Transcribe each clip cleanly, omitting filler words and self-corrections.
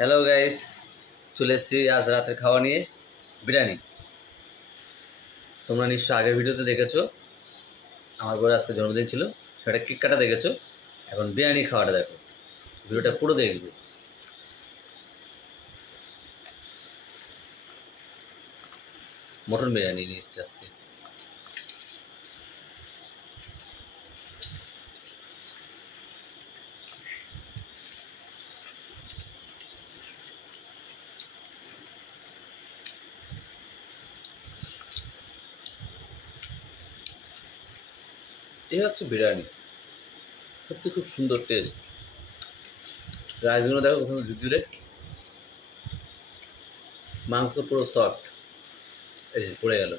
Hello guys, চলে এসেছি আজ রাতের খাওয়া নিয়ে বিরিয়ানি। তোমরা নিশ্চয় আগের ভিডিওতে দেখেছো আমার বড় আজকে জন্মদিন ছিল, সেটা কেক কাটা দেখেছো। এখন বিরিয়ানি খাওয়াটা দেখো, ভিডিওটা পুরো দেখবে। মটন বিরিয়ানি নিয়ে এসেছি আজকে। এই হচ্ছে বিরিয়ানি, সত্যি খুব সুন্দর টেস্ট। রাইসগুলো দেখো কত ঝুরঝুরে, মাংস পুরো সফট। এই যে পড়ে গেল।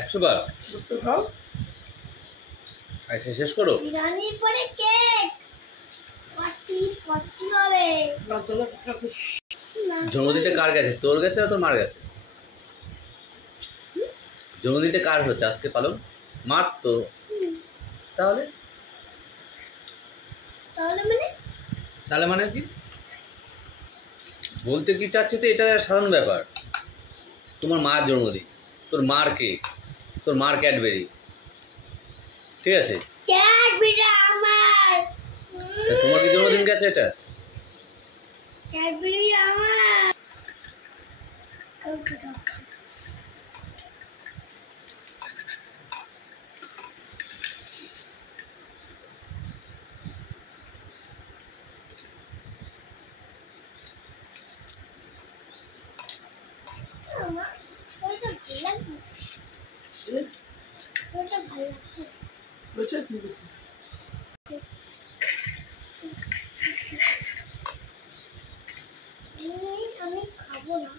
একশো বার শেষ করো। জন্মদিনটা কার গেছে? তোর গেছে না তোর মার গেছে? জন্মদিনটা কার হচ্ছে আজকে পালন? মার তো। তাহলে তাহলে মানে কি বলতে কি চাচ্ছি? তো এটা সাধারণ ব্যাপার। তোমার মার জন্মদিন, তোর মার কেক, তোর মার ক্যাডবেরি, ঠিক আছে? তোমার কি জন্মদিন গেছে? এটা ক্যাডবেরি আমি খাবো না।